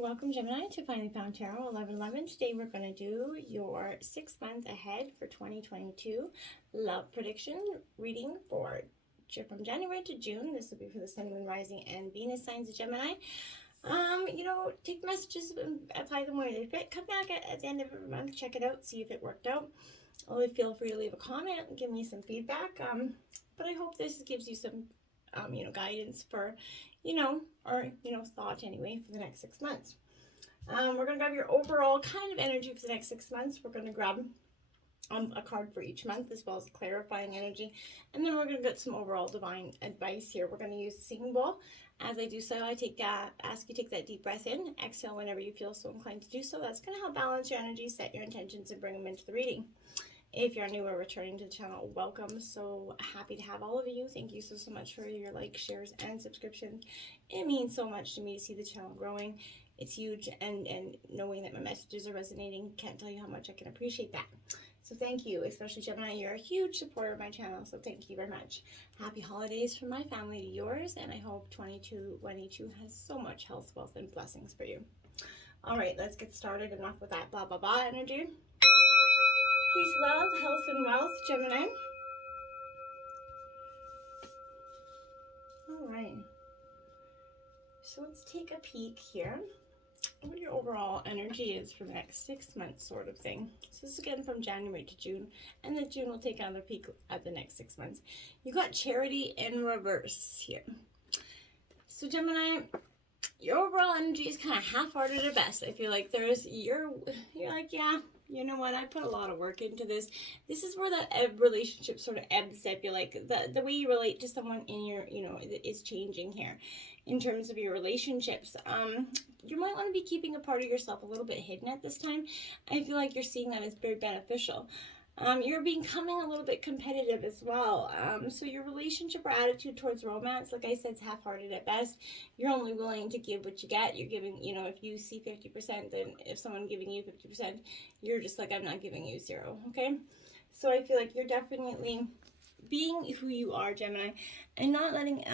Welcome, Gemini, to Finally Found Tarot 1111. Today we're going to do your 6 months ahead for 2022 love prediction reading for from January to June. This will be for the Sun, Moon, Rising, and Venus signs of Gemini. Take the messages and apply them where they fit. Come back at the end of every month, check it out, see if it worked out. Only feel free to leave a comment and give me some feedback. But I hope this gives you some guidance for, thought anyway for the next 6 months. We're going to grab your overall kind of energy for the next 6 months. We're going to grab a card for each month as well as a clarifying energy. And then we're going to get some overall divine advice here. We're going to use the singing bowl. As I do so, I ask you to take that deep breath in. Exhale whenever you feel so inclined to do so. That's going to help balance your energy, set your intentions, and bring them into the reading. If you're new or returning to the channel, welcome. So happy to have all of you. Thank you so much for your likes, shares, and subscriptions. It means so much to me to see the channel growing. It's huge, and knowing that my messages are resonating, can't tell you how much I can appreciate that. So thank you, especially Gemini. You're a huge supporter of my channel, so thank you very much. Happy holidays from my family to yours, and I hope 2022 has so much health, wealth, and blessings for you. All right, let's get started. Enough with that blah, blah, blah energy. Peace, love, health, and wealth, Gemini. All right. So let's take a peek here. What your overall energy is for the next 6 months, sort of thing. So this is again from January to June, and then June will take another peek at the next 6 months. You got Charity in reverse here. So Gemini, your overall energy is kind of half-hearted at best. I feel like you're like, yeah, you know what, I put a lot of work into this. This is where that relationship sort of ebbs. I feel like the way you relate to someone in your, is changing here in terms of your relationships. You might want to be keeping a part of yourself a little bit hidden at this time. I feel like you're seeing that as very beneficial. You're becoming a little bit competitive as well. So your relationship or attitude towards romance, like I said, is half-hearted at best. You're only willing to give what you get. You're giving, if you see 50%, then if someone's giving you 50%, you're just like, I'm not giving you 0, okay? So I feel like you're definitely being who you are, Gemini, and not letting,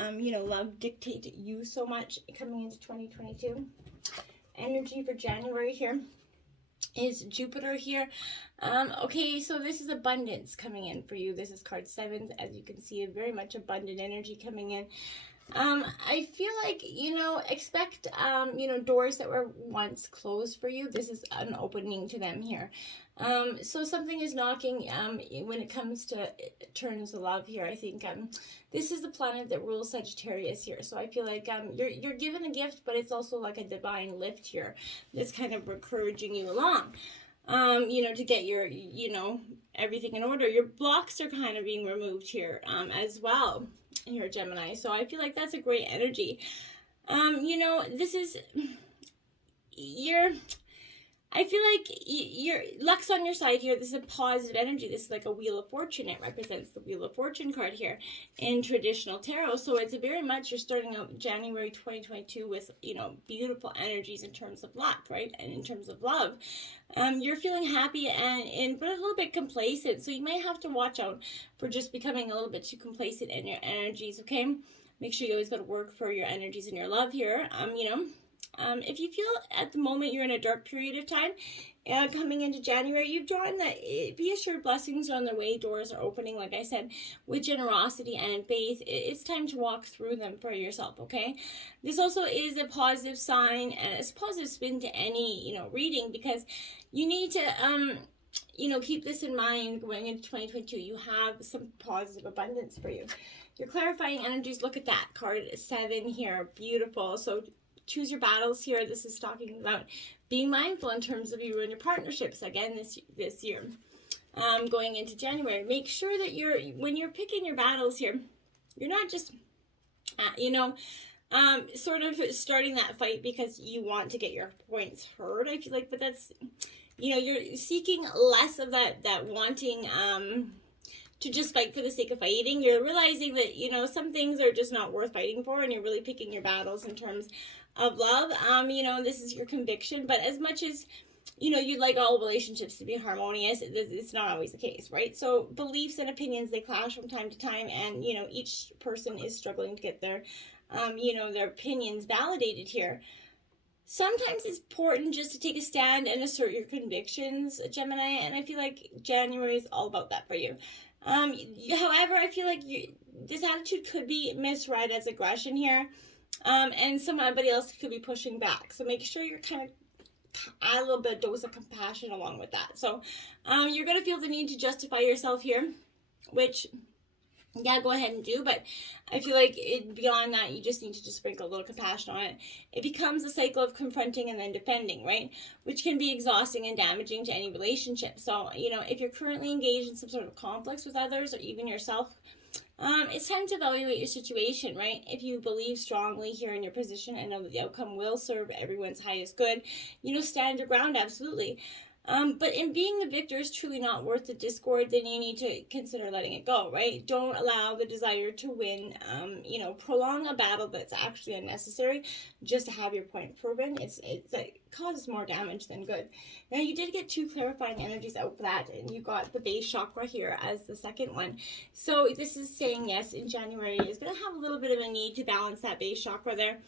love dictate you so much coming into 2022. Energy for January here is Jupiter here. Okay, so this is abundance coming in for you. This is card 7. As you can see, very much abundant energy coming in. I feel like, expect, doors that were once closed for you. This is an opening to them here. So something is knocking, when it comes to terms of love here. I think, this is the planet that rules Sagittarius here. So I feel like, you're given a gift, but it's also like a divine lift here that's kind of encouraging you along. To get your, everything in order. Your blocks are kind of being removed here, as well, here, Gemini. So I feel like that's a great energy. This is, I feel like your luck's on your side here. This is a positive energy. This is like a Wheel of Fortune. It represents the Wheel of Fortune card here in traditional tarot. So it's very much, you're starting out January 2022 with, beautiful energies in terms of luck, right? And in terms of love. You're feeling happy but a little bit complacent. So you might have to watch out for just becoming a little bit too complacent in your energies, okay? Make sure you always got to work for your energies and your love here. If you feel at the moment you're in a dark period of time, coming into January, you've drawn that, be assured blessings are on their way, doors are opening, like I said, with generosity and in faith. It's time to walk through them for yourself, okay? This also is a positive sign, and it's a positive spin to any, reading, because you need to, keep this in mind going into 2022. You have some positive abundance for you. Your clarifying energies, look at that, card 7 here, beautiful. So choose your battles here. This is talking about being mindful in terms of you and your partnerships again this year. Going into January, make sure that when you're picking your battles here, you're not just, sort of starting that fight because you want to get your points heard. I feel like, but that's, you're seeking less of that wanting, to just fight for the sake of fighting. You're realizing that, some things are just not worth fighting for, and you're really picking your battles in terms of love. This is your conviction, but as much as, you'd like all relationships to be harmonious, it's not always the case, right? So beliefs and opinions, they clash from time to time, and, each person is struggling to get their opinions validated here. sometimes it's important just to take a stand and assert your convictions, Gemini, and I feel like January is all about that for you. However, I feel like this attitude could be misread as aggression here, and somebody else could be pushing back. So make sure you're kind of add a little bit of dose of compassion along with that. So you're going to feel the need to justify yourself here, which, yeah, go ahead and do, but I feel like beyond that, you just need to just sprinkle a little compassion on it. It becomes a cycle of confronting and then defending, right? Which can be exhausting and damaging to any relationship. So, if you're currently engaged in some sort of conflicts with others or even yourself, it's time to evaluate your situation, right? If you believe strongly here in your position and know that the outcome will serve everyone's highest good, stand your ground, absolutely. But in being the victor is truly not worth the discord, then you need to consider letting it go, right? Don't allow the desire to win, prolong a battle that's actually unnecessary just to have your point proven. It causes more damage than good. Now, you did get 2 clarifying energies out for that, and you got the base chakra here as the second one. So this is saying, yes, in January is going to have a little bit of a need to balance that base chakra there.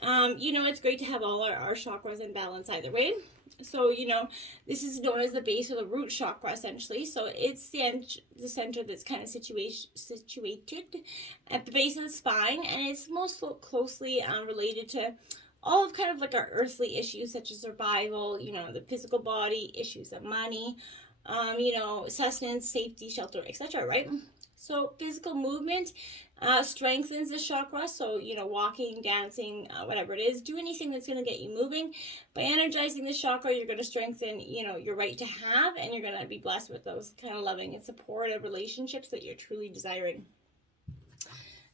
It's great to have all our chakras in balance either way. So, this is known as the base or the root chakra, essentially. So it's the center that's kind of situated at the base of the spine, and it's most closely related to all of kind of like our earthly issues, such as survival, the physical body, issues of money, sustenance, safety, shelter, etc., right? So physical movement strengthens the chakra. So, walking, dancing, whatever it is, do anything that's going to get you moving. By energizing the chakra, you're going to strengthen, your right to have, and you're going to be blessed with those kind of loving and supportive relationships that you're truly desiring.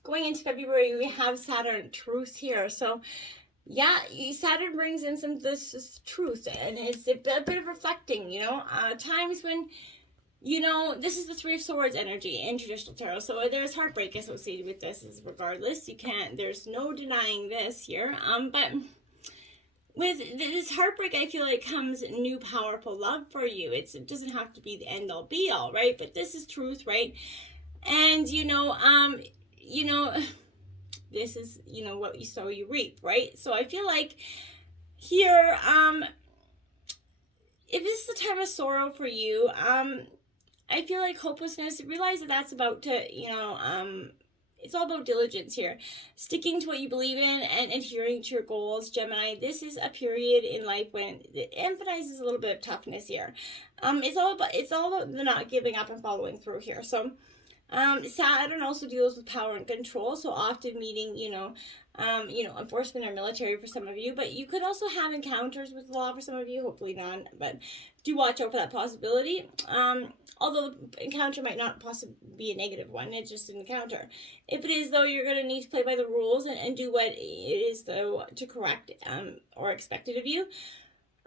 Going into February, we have Saturn truth here. So, yeah, Saturn brings in this truth, and it's a bit of reflecting, times when, this is the 3 of Swords energy in traditional tarot. So there's heartbreak associated with this regardless. There's no denying this here. But with this heartbreak, I feel like comes new powerful love for you. It doesn't have to be the end all be all, right? But this is truth, right? And, this is, what you sow, you reap, right? So I feel like here, if this is the time of sorrow for you, I feel like hopelessness, realize that that's about to, it's all about diligence here. Sticking to what you believe in and adhering to your goals, Gemini. This is a period in life when it emphasizes a little bit of toughness here. It's all about the not giving up and following through here. So, Saturn also deals with power and control, so often meeting, enforcement or military for some of you, but you could also have encounters with the law for some of you, hopefully none, but do watch out for that possibility. Although the encounter might not possibly be a negative one, it's just an encounter. If it is, though, you're going to need to play by the rules and do what it is, though, to correct or expected of you.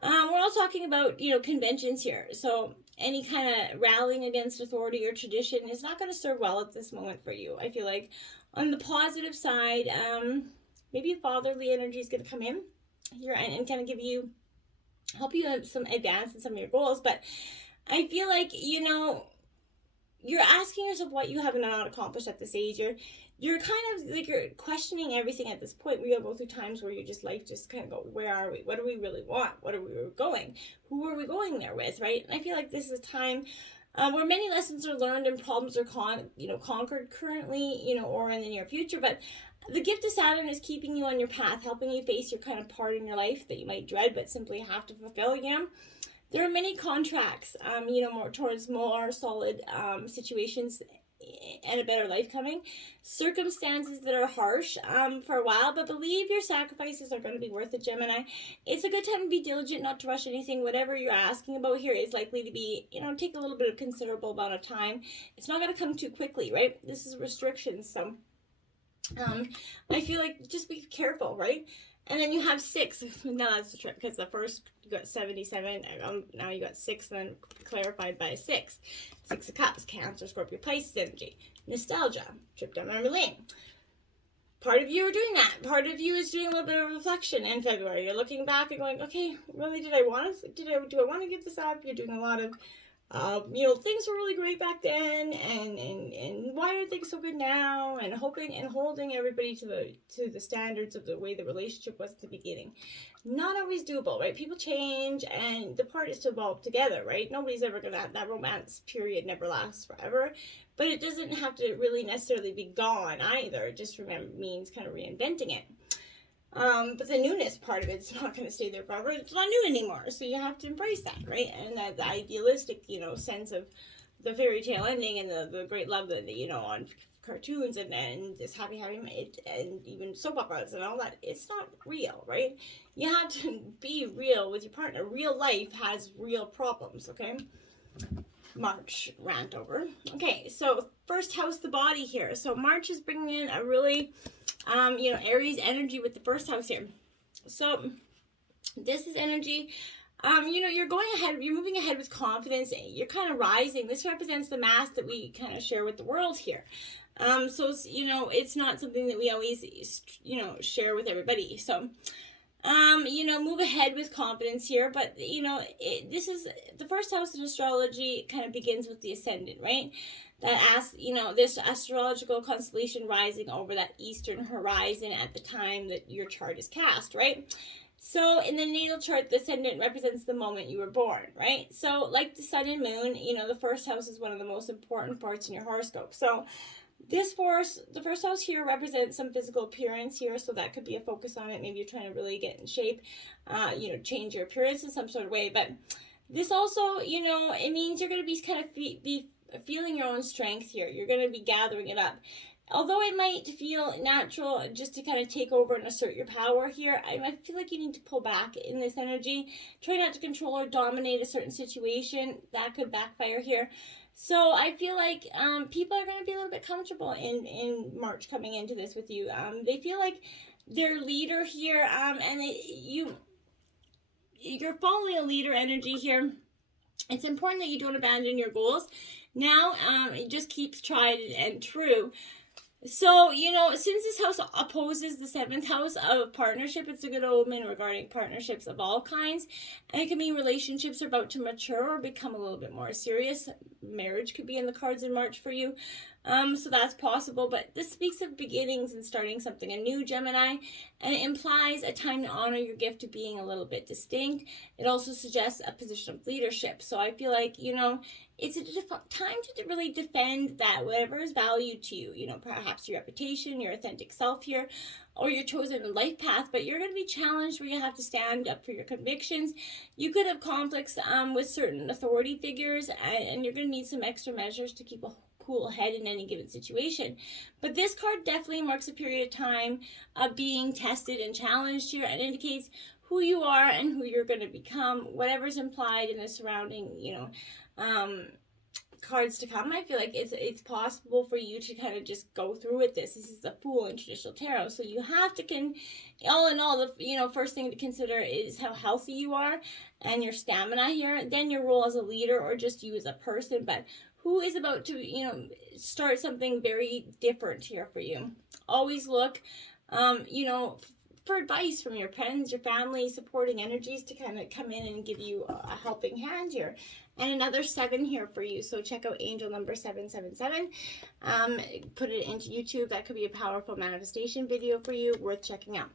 We're all talking about, conventions here. So any kind of rallying against authority or tradition is not going to serve well at this moment for you. I feel like on the positive side, maybe fatherly energy is going to come in here and kind of help you have some advance in some of your goals. But I feel like, you're asking yourself what you have not accomplished at this age. You're kind of like you're questioning everything at this point. We go through times where life just kind of go, where are we? What do we really want? What are we going? Who are we going there with, right? And I feel like this is a time where many lessons are learned and problems are conquered currently, or in the near future. But the gift of Saturn is keeping you on your path, helping you face your kind of part in your life that you might dread but simply have to fulfill. There are many contracts, more towards more solid situations and a better life coming. Circumstances that are harsh for a while, but believe your sacrifices are going to be worth it, Gemini. It's a good time to be diligent, not to rush anything. Whatever you're asking about here is likely to be, take a little bit of considerable amount of time. It's not going to come too quickly, right? This is restrictions, so I feel like just be careful, right? And then you have 6. Now that's the trick, because the first you got 77, now you got 6, then clarified by 6. 6 of Cups, Cancer, Scorpio, Pisces energy, nostalgia, trip down memory lane. Part of you are doing that. Part of you is doing a little bit of reflection in February. You're looking back and going, okay, really, do I want to give this up? You're doing a lot of things were really great back then, and why are things so good now? And hoping and holding everybody to the standards of the way the relationship was at the beginning. Not always doable, right? People change, and the part is to evolve together, right? Nobody's ever gonna have that romance period never lasts forever, but it doesn't have to really necessarily be gone either. It just means kind of reinventing it. But the newness part of it's not going to stay there forever. It's not new anymore. So you have to embrace that, right? And that the idealistic, sense of the fairy tale ending and the great love that, on cartoons and this happy, and even soap operas and all that, it's not real, right? You have to be real with your partner. Real life has real problems, okay? March rant over. Okay, so first house, the body here. So March is bringing in a really, Aries energy with the first house here. So this is energy, you're going ahead, you're moving ahead with confidence, you're kind of rising. This represents the mass that we kind of share with the world here. So, it's not something that we always, share with everybody. So, move ahead with confidence here, but, this is, the first house in astrology kind of begins with the ascendant, right? That this astrological constellation rising over that eastern horizon at the time that your chart is cast, right? So in the natal chart, the ascendant represents the moment you were born, right? So like the sun and moon, the first house is one of the most important parts in your horoscope. So the first house here represents some physical appearance here, so that could be a focus on it. Maybe you're trying to really get in shape, change your appearance in some sort of way. But this also, it means you're going to be kind of be feeling your own strength here. You're going to be gathering it up. Although it might feel natural just to kind of take over and assert your power here, I feel like you need to pull back in this energy. Try not to control or dominate a certain situation. That could backfire here. So I feel like people are going to be a little bit comfortable in March coming into this with you. They feel like their leader here, and you're following a leader energy here. It's important that you don't abandon your goals. Now, it just keeps tried and true. So, since this house opposes the 7th house of partnership, it's a good omen regarding partnerships of all kinds. And it can mean relationships are about to mature or become a little bit more serious. Marriage could be in the cards in March for you. So that's possible. But this speaks of beginnings and starting something anew, Gemini. And it implies a time to honor your gift of being a little bit distinct. It also suggests a position of leadership. So I feel like, it's a time to really defend that whatever is valued to you, perhaps your reputation, your authentic self here, or your chosen life path, but you're going to be challenged where you have to stand up for your convictions. You could have conflicts with certain authority figures, and you're going to need some extra measures to keep a cool head in any given situation. But this card definitely marks a period of time of being tested and challenged here, and indicates who you are and who you're going to become, whatever's implied in the surrounding, cards to come. I feel like it's possible for you to kind of just go through with this. This is the Fool in traditional tarot, so you have to all in all, the first thing to consider is how healthy you are and your stamina here. Then your role as a leader or just you as a person, but who is about to start something very different here for you. Always look for advice from your friends, your family, supporting energies to kind of come in and give you a helping hand here. And another 7 here for you. So check out angel number 777. Put it into YouTube. That could be a powerful manifestation video for you, worth checking out.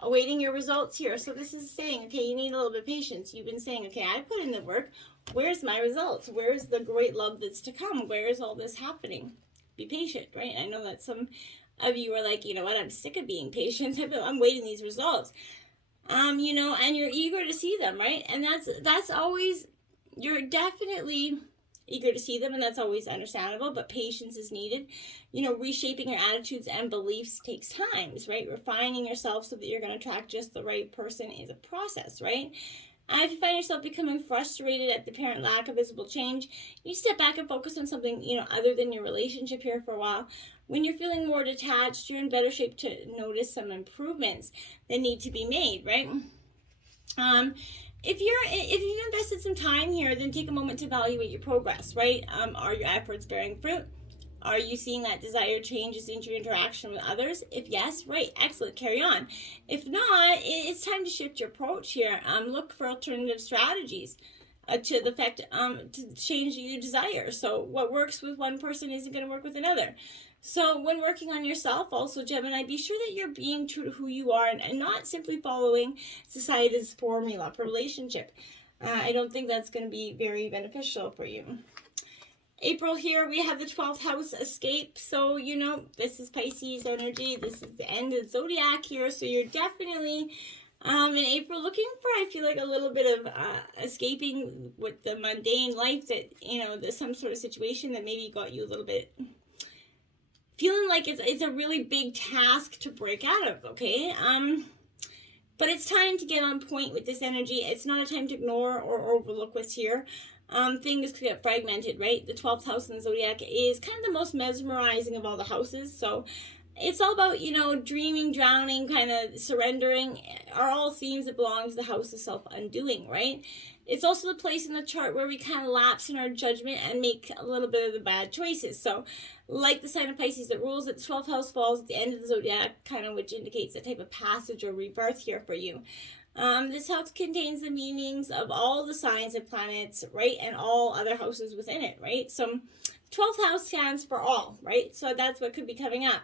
Awaiting your results here. So this is saying, okay, you need a little bit of patience. You've been saying, okay, I put in the work. Where's my results? Where's the great love that's to come? Where is all this happening? Be patient, right? I know that some of you are like, you know what, I'm sick of being patient. I'm waiting these results. And you're eager to see them, right? And that's always, you're definitely eager to see them, and that's always understandable, but patience is needed. Reshaping your attitudes and beliefs takes time, right? Refining yourself so that you're going to attract just the right person is a process, right? And if you find yourself becoming frustrated at the apparent lack of visible change, you step back and focus on something, other than your relationship here for a while. When you're feeling more detached, you're in better shape to notice some improvements that need to be made, right? If you've invested some time here, then take a moment to evaluate your progress, right? Are your efforts bearing fruit? Are you seeing that desired changes into your interaction with others? If yes, right, excellent, carry on. If not, it's time to shift your approach here. Look for alternative strategies. to the effect to change your desire. So what works with one person isn't going to work with another. So when working on yourself, also Gemini, be sure that you're being true to who you are and not simply following society's formula for relationship. I don't think that's going to be very beneficial for you. April here, we have the 12th house escape. So, you know, this is Pisces energy. This is the end of the zodiac here. So you're definitely in April looking for, I feel like, a little bit of escaping with the mundane life that, you know, there's some sort of situation that maybe got you a little bit feeling like it's a really big task to break out of, okay? But it's time to get on point with this energy. It's not a time to ignore or overlook what's here. Things could get fragmented, right? The 12th house in the zodiac is kind of the most mesmerizing of all the houses. So it's all about, you know, dreaming, drowning, kind of surrendering are all themes that belong to the house of self-undoing, right? It's also the place in the chart where we kind of lapse in our judgment and make a little bit of the bad choices. So like the sign of Pisces that rules that the 12th house falls at the end of the zodiac, kind of which indicates a type of passage or rebirth here for you. This house contains the meanings of all the signs and planets, right? And all other houses within it, right? So 12th house stands for all, right? So that's what could be coming up.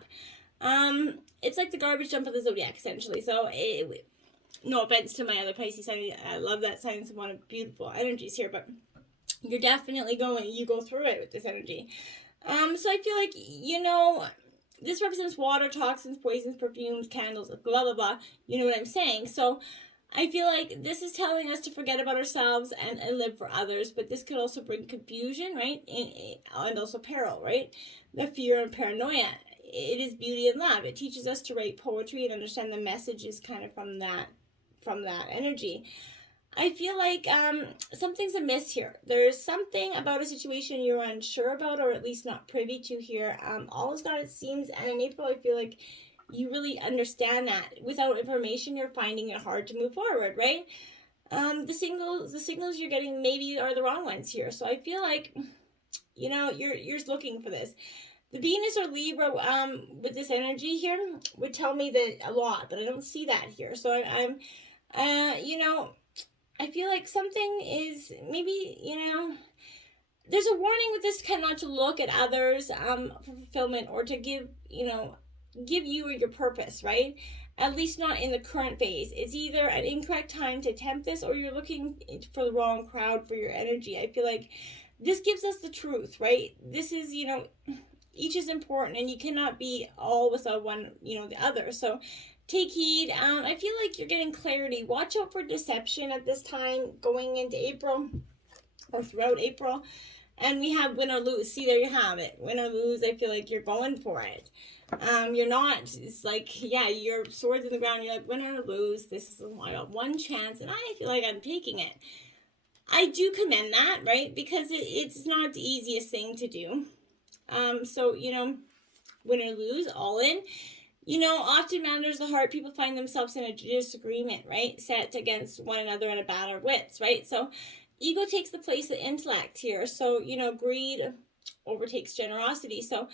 It's like the garbage dump of the zodiac, essentially. So no offense to my other Pisces sign. I love that sign. It's one of beautiful energies here, but you're definitely you go through it with this energy. So I feel like, you know, this represents water, toxins, poisons, perfumes, candles, blah, blah, blah. You know what I'm saying? So I feel like this is telling us to forget about ourselves and live for others, but this could also bring confusion, right? And also peril, right? The fear and paranoia. It is beauty and love. It teaches us to write poetry and understand the messages kind of from that energy. I feel like something's amiss here. There's something about a situation you're unsure about, or at least not privy to here. All is not it seems, and in April I feel like you really understand that. Without information, you're finding it hard to move forward, right? The signals you're getting maybe are the wrong ones here. So I feel like, you know, you're looking for this. The Venus or Libra with this energy here would tell me that a lot, but I don't see that here. So I'm you know, I feel like something is maybe, you know, there's a warning with this kind of not to look at others for fulfillment or to give you your purpose, right? At least not in the current phase. It's either an incorrect time to attempt this or you're looking for the wrong crowd for your energy. I feel like this gives us the truth, right? This is, you know, each is important and you cannot be all without one, you know, the other. So take heed. I feel like you're getting clarity. Watch out for deception at this time going into April or throughout April. And we have win or lose. See, there you have it. Win or lose, I feel like you're going for it. You're not. It's like, yeah, your sword's in the ground. You're like, win or lose. This is, I got one chance and I feel like I'm taking it. I do commend that, right? Because it's not the easiest thing to do. So, you know, win or lose, all in. You know, often matters the heart. People find themselves in a disagreement, right? Set against one another in a battle of wits, right? So ego takes the place of intellect here. So, you know, greed overtakes generosity. So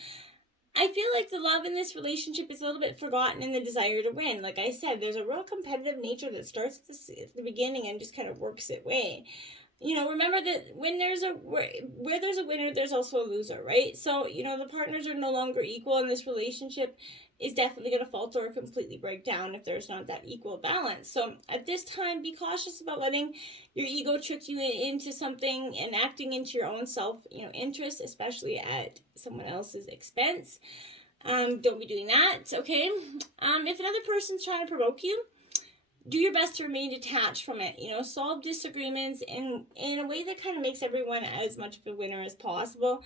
I feel like the love in this relationship is a little bit forgotten in the desire to win. Like I said, there's a real competitive nature that starts at the beginning and just kind of works its way. You know, remember that where there's a winner, there's also a loser, right? So, you know, the partners are no longer equal in this relationship is definitely going to falter or completely break down if there's not that equal balance. So at this time, be cautious about letting your ego trick you into something and acting into your own self, you know, interest, especially at someone else's expense. Don't be doing that, okay? If another person's trying to provoke you, do your best to remain detached from it. You know, solve disagreements in a way that kind of makes everyone as much of a winner as possible.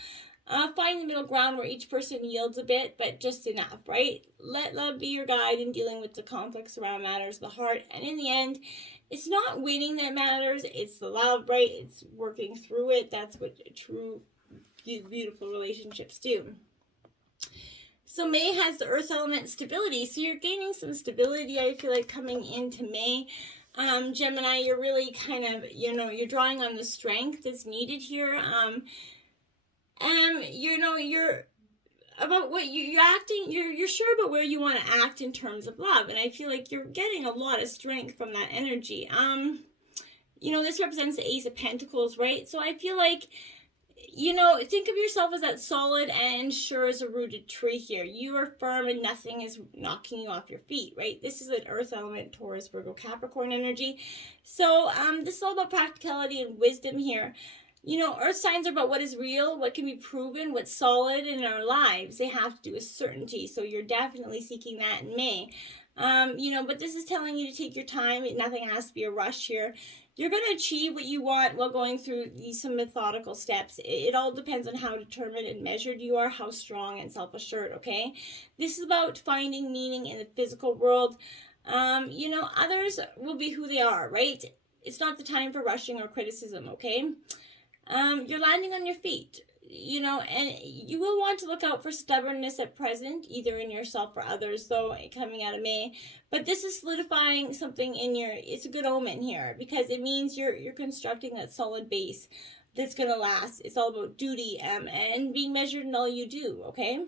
Find the middle ground where each person yields a bit, but just enough, right? Let love be your guide in dealing with the conflicts around matters of the heart. And in the end, it's not winning that matters. It's the love, right? It's working through it. That's what true, beautiful relationships do. So May has the earth element stability. So you're gaining some stability, I feel like, coming into May. Gemini, you're really kind of, you know, you're drawing on the strength that's needed here. You know, you're about what you're acting, you're sure about where you want to act in terms of love. And I feel like you're getting a lot of strength from that energy. this represents the Ace of Pentacles, right? So I feel like, think of yourself as that solid and sure as a rooted tree here. You are firm and nothing is knocking you off your feet, right? This is an earth element, Taurus, Virgo, Capricorn energy. So this is all about practicality and wisdom here. Earth signs are about what is real, what can be proven, what's solid in our lives. They have to do with certainty. So you're definitely seeking that in May. But this is telling you to take your time. Nothing has to be a rush here. You're going to achieve what you want while going through some methodical steps. It all depends on how determined and measured you are, how strong and self-assured, okay? This is about finding meaning in the physical world. Others will be who they are, right? It's not the time for rushing or criticism, okay? You're landing on your feet, and you will want to look out for stubbornness at present, either in yourself or others, though, coming out of May. But this is solidifying something it's a good omen here, because it means you're constructing that solid base that's going to last. It's all about duty, and being measured in all you do, okay?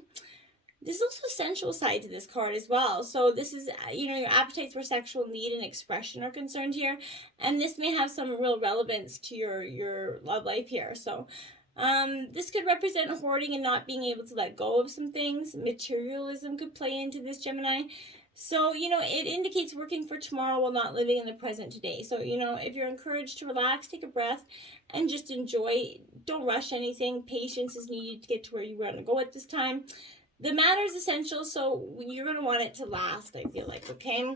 There's also a sensual side to this card as well. So this is, your appetites for sexual need and expression are concerned here. And this may have some real relevance to your love life here. So this could represent hoarding and not being able to let go of some things. Materialism could play into this, Gemini. So, it indicates working for tomorrow while not living in the present today. So, if you're encouraged to relax, take a breath, and just enjoy. Don't rush anything. Patience is needed to get to where you want to go at this time. The matter is essential, so you're going to want it to last, I feel like, okay?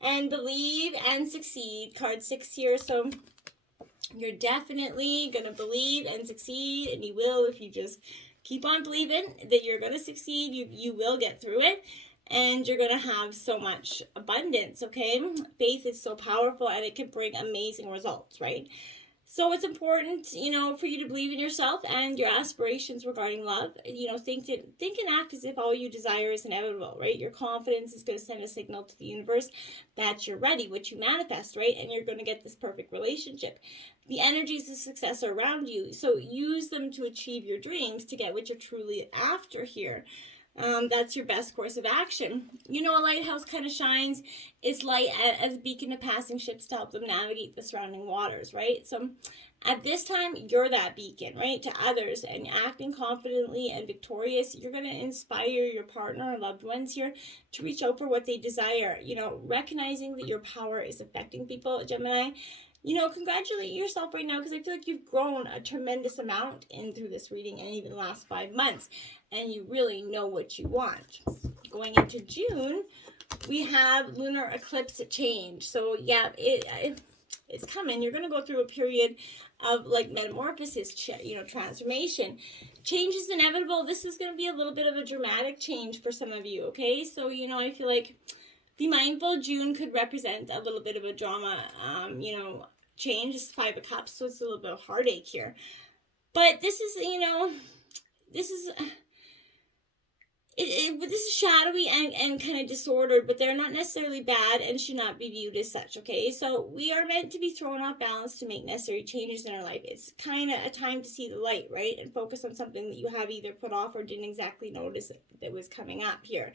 And believe and succeed, card 6 here. So you're definitely going to believe and succeed, and you will if you just keep on believing that you're going to succeed. You will get through it, and you're going to have so much abundance, okay? Faith is so powerful, and it can bring amazing results, right? So it's important, for you to believe in yourself and your aspirations regarding love. Think and act as if all you desire is inevitable, right? Your confidence is going to send a signal to the universe that you're ready, which you manifest, right? And you're going to get this perfect relationship. The energies of success are around you, so use them to achieve your dreams, to get what you're truly after here. That's your best course of action. A lighthouse kind of shines its light as a beacon to passing ships to help them navigate the surrounding waters, right? So at this time, you're that beacon, right, to others, and acting confidently and victorious. You're going to inspire your partner or loved ones here to reach out for what they desire, recognizing that your power is affecting people, Gemini. Congratulate yourself right now, because I feel like you've grown a tremendous amount through this reading and even the last 5 months, and you really know what you want. Going into June, we have lunar eclipse change. So yeah, it's coming. You're going to go through a period of metamorphosis, transformation. Change is inevitable. This is going to be a little bit of a dramatic change for some of you, okay? So, I feel like be mindful. June could represent a little bit of a drama, change. It's 5 of Cups, so it's a little bit of heartache here. But this is, this is shadowy and kind of disordered, but they're not necessarily bad and should not be viewed as such, okay? So we are meant to be thrown off balance to make necessary changes in our life. It's kind of a time to see the light, right? And focus on something that you have either put off or didn't exactly notice that was coming up here.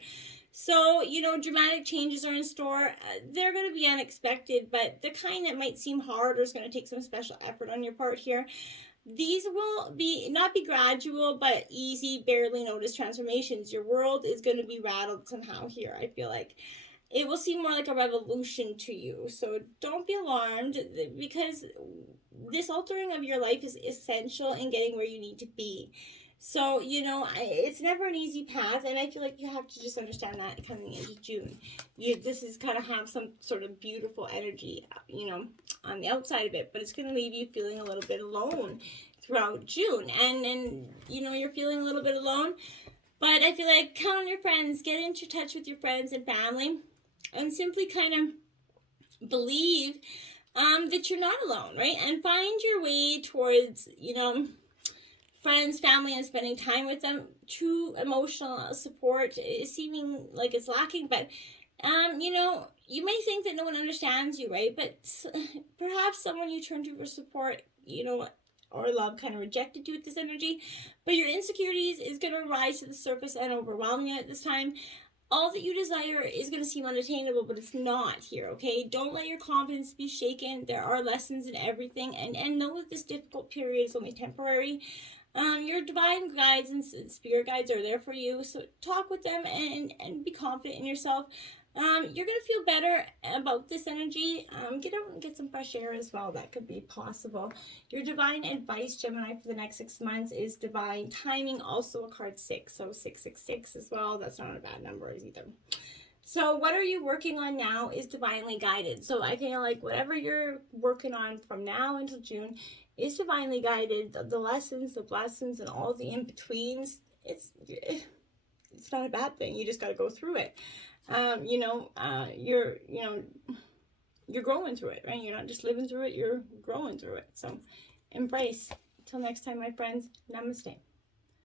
So, dramatic changes are in store. They're going to be unexpected, but the kind that might seem hard or is going to take some special effort on your part here. These will not be gradual, but easy, barely noticed transformations. Your world is going to be rattled somehow here, I feel like. It will seem more like a revolution to you. So don't be alarmed, because this altering of your life is essential in getting where you need to be. So, it's never an easy path, and I feel like you have to just understand that coming into June. This is going to have some sort of beautiful energy, on the outside of it, but it's going to leave you feeling a little bit alone throughout June. And you're feeling a little bit alone, but I feel like count on your friends, get into touch with your friends and family, and simply kind of believe that you're not alone, right? And find your way towards, friends, family, and spending time with them. True emotional support is seeming like it's lacking, but you may think that no one understands you, right? But perhaps someone you turn to for support, or love kind of rejected you with this energy, but your insecurities is going to rise to the surface and overwhelm you at this time. all that you desire is going to seem unattainable, but it's not here, okay? Don't let your confidence be shaken. There are lessons in everything, and know that this difficult period is only temporary. Your divine guides and spirit guides are there for you, so talk with them and be confident in yourself. You're going to feel better about this energy. Get out and get some fresh air as well. That could be possible. Your divine advice, Gemini, for the next 6 months is divine timing, also a card 6. So 666 as well. That's not a bad number either. So what are you working on now is divinely guided. So I feel like whatever you're working on from now until June is divinely guided. The lessons, the blessings, and all the in-betweens, it's not a bad thing. You just got to go through it. You're growing through it, right? You're not just living through it, you're growing through it. So embrace. Until next time, my friends, namaste.